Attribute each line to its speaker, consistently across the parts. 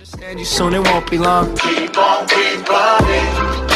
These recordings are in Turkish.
Speaker 1: Understand you soon, it won't be long.
Speaker 2: Keep on, keep running.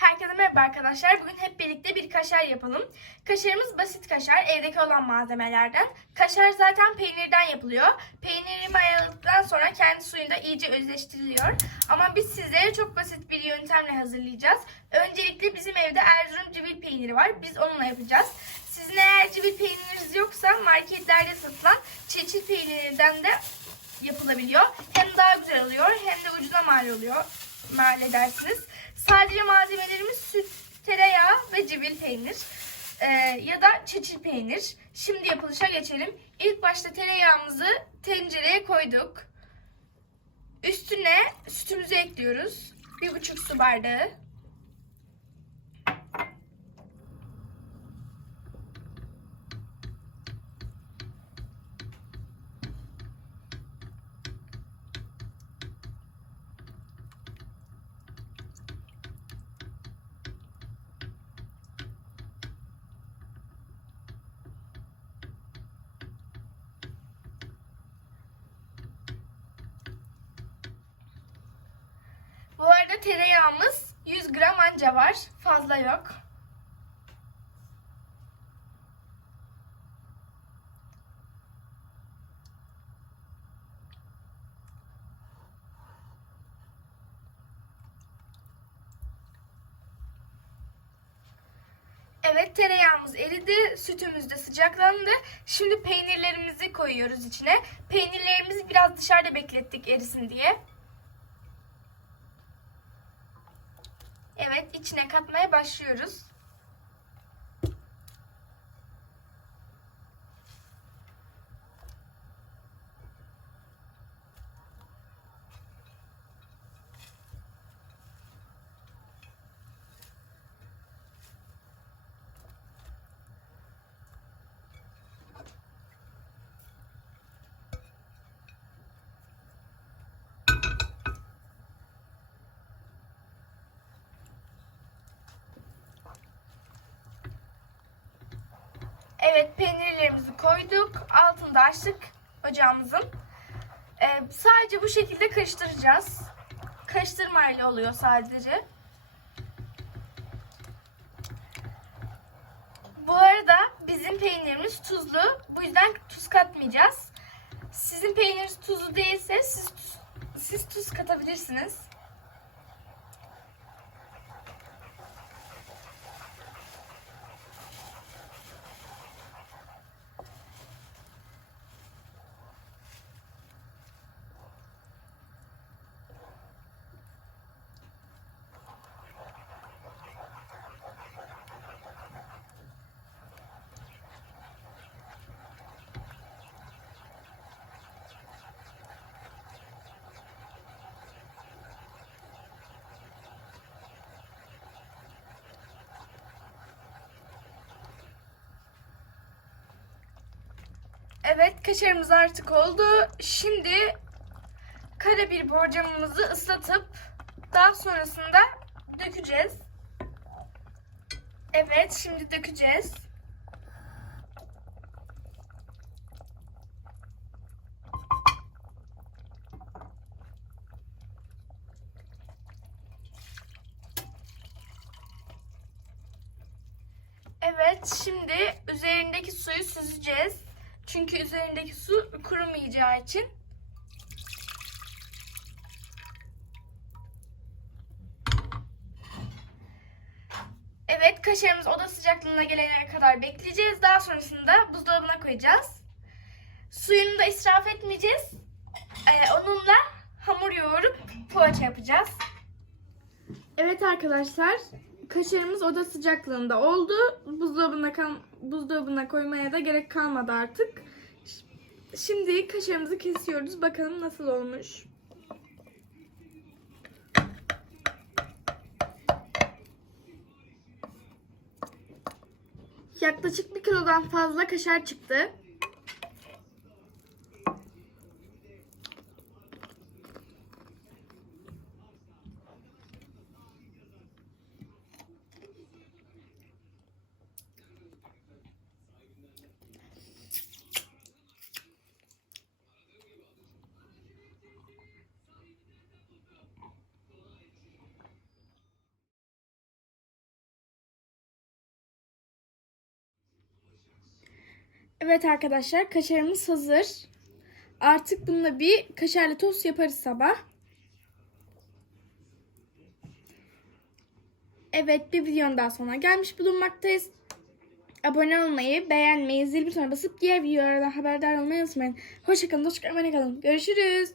Speaker 3: Herkese merhaba arkadaşlar. Bugün hep birlikte bir kaşar yapalım. Kaşarımız basit kaşar, evdeki olan malzemelerden. Kaşar zaten peynirden yapılıyor. Peyniri mayaladıktan sonra kendi suyunda iyice özleştiriliyor. Ama biz sizlere çok basit bir yöntemle hazırlayacağız. Öncelikle bizim evde Erzurum civil peyniri var. Biz onunla yapacağız. Sizin eğer civil peyniriniz yoksa marketlerde satılan çeçil peynirinden de yapılabiliyor. Hem daha güzel oluyor hem de ucuza mal oluyor. Mal edersiniz. Sadece malzemelerimiz süt, tereyağı ve civil peynir. Ee, ya da çeçil peynir. Şimdi yapılışa geçelim. İlk başta tereyağımızı tencereye koyduk. Üstüne sütümüzü ekliyoruz. Bir buçuk su bardağı. Tereyağımız 100 gram anca var. Fazla yok. Evet tereyağımız eridi, sütümüz de sıcaklandı. Şimdi peynirlerimizi koyuyoruz içine. Peynirlerimizi biraz dışarıda beklettik erisin diye. Evet, içine katmaya başlıyoruz. Evet, peynirlerimizi koyduk. Altını da açtık ocağımızın. Ee, sadece bu şekilde karıştıracağız. Karıştırmayla oluyor sadece. Bu arada bizim peynirimiz tuzlu. Bu yüzden tuz katmayacağız. Sizin peyniriniz tuzlu değilse siz siz tuz katabilirsiniz. Evet kaşarımız artık oldu. Şimdi karabiber borcamımızı ıslatıp daha sonrasında dökeceğiz. Evet şimdi dökeceğiz. Evet şimdi üzerindeki suyu süzeceğiz. Çünkü üzerindeki su kurumayacağı için. Evet kaşarımız oda sıcaklığına gelene kadar bekleyeceğiz. Daha sonrasında buzdolabına koyacağız. Su Suyunu da israf etmeyeceğiz. Ee, onunla hamur yoğurup poğaça yapacağız. Evet arkadaşlar, kaşarımız oda sıcaklığında oldu. Buzdolabına kal- buzdolabına koymaya da gerek kalmadı artık. Şimdi kaşarımızı kesiyoruz. Bakalım nasıl olmuş. Yaklaşık bir kilodan fazla kaşar çıktı. Evet arkadaşlar kaşarımız hazır. Artık bununla bir kaşarlı tost yaparız sabah. Evet bir videonun daha sonuna gelmiş bulunmaktayız. Abone olmayı, beğenmeyi, zil butonuna basıp diğer videolardan haberdar olmayı unutmayın. Hoşçakalın, hoşçakalın, kalın. Görüşürüz.